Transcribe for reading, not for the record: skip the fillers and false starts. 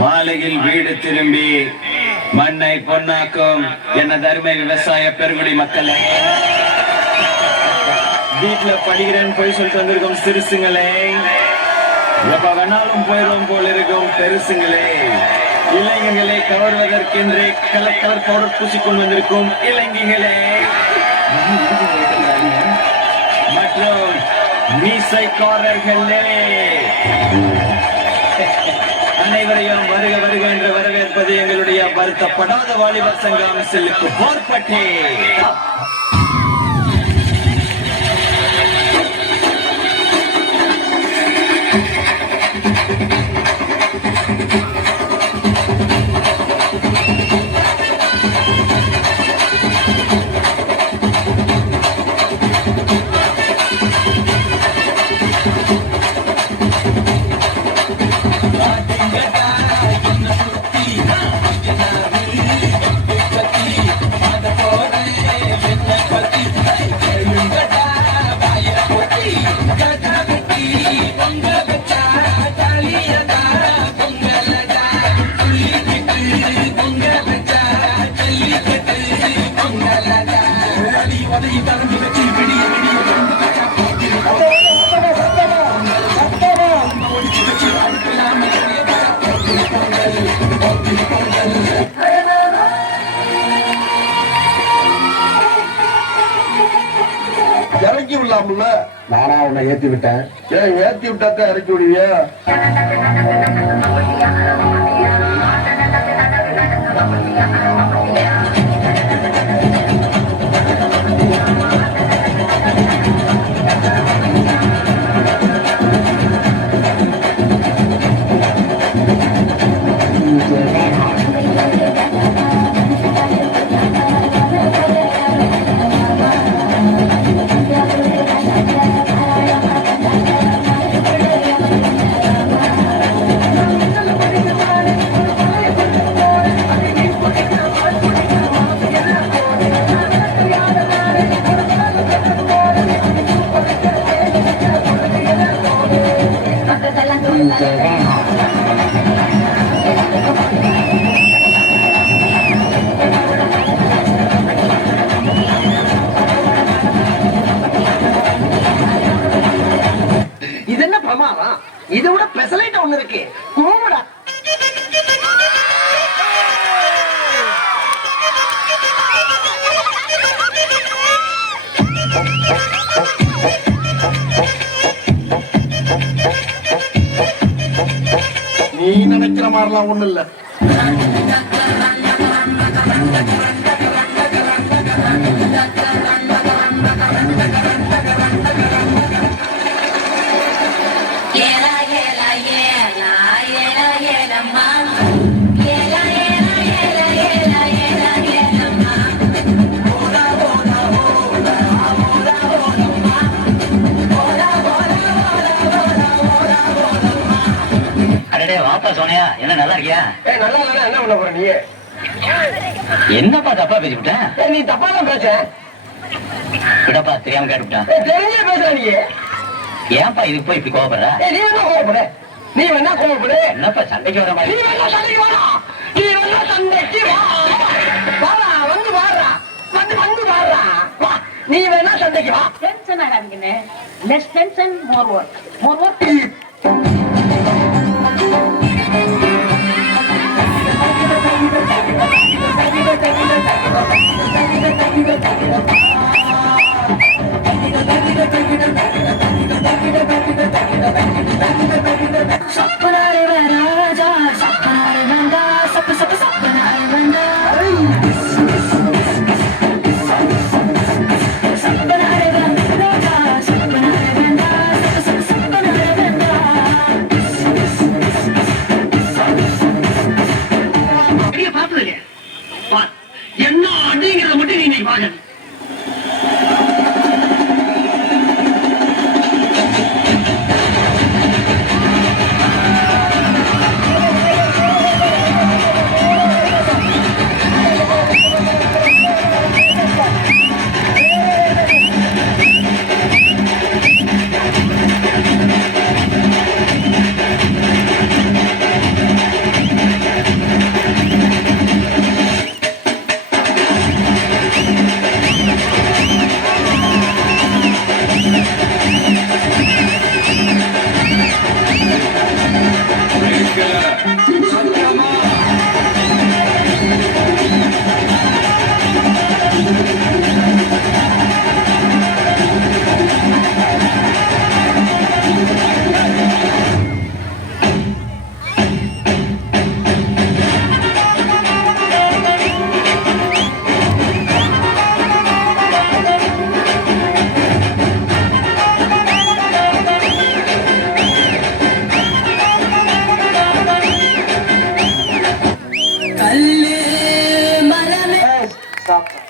மாலையில் வீடு திரும்பி மண்ணை பொன்னாக்கும் எனது அருமை விவசாய பெருங்குடி மக்களே, வீட்டுல படிக்கிறேன்னு போய் சொல்லிட்டு வந்திருக்கும் சிறுசுங்களே, எப்ப வேணாலும் போயிடும் போல் இருக்கும் பெருசுங்களே, இளைஞர்களை கவர்வதற்கென்றே கலர் பவுடர் பூசிக்கொண்டு வந்திருக்கும் இளைஞர்களே மற்றும் மீசைக்காரர்களே, அனைவரையும் வருக வருக என்று வரவேற்பது எங்களுடைய வருத்தப்படாத வாலிபர் சங்கம் செல்லுக்கு போர்பட்டே. இறக்கி விடலாம்ல, நானா உன்னை ஏத்தி விட்டேன். ஏன் ஏத்தி விட்டாத்தான் இறக்கி விடுவியா? இது என்ன பிரமாதம்? இதை விட பெசலைட் ஒண்ணு இருக்கு. கூடா நீ நினைக்கிற மாதிரிலாம் ஒண்ணு இல்ல. வாப்பா சோனியா, என்ன நல்லா இருக்கியா? நல்லா இல்ல, என்ன பண்ண போற நீ? என்னப்பா தப்பா பேசிவிட்டேன்? நீ தப்பா தான் பேச. விடப்பா, தெரியாம கேட்டுவிட்டேன். தெரிஞ்சே பேசுற நீ. ஏன்பா இதுக்கு போய் இப்படி கோவப்படுற? நீ என்ன கோவப்படு? நீ வேணா கோவப்படு. என்னப்பா சண்டைக்கு வர மாதிரி? நீ வேணா சண்டைக்கு வாடா. நீ வேணா சண்டைக்கு வா. வாடா, வந்து வாடா. வந்து வாடா. வா. நீ வேணா சண்டைக்கு வா. டென்ஷன் ஆகாதீங்கண்ணே. Less tension, more work. More work. என்ன அடிங்கிறத மட்டும் நீ பாக்க.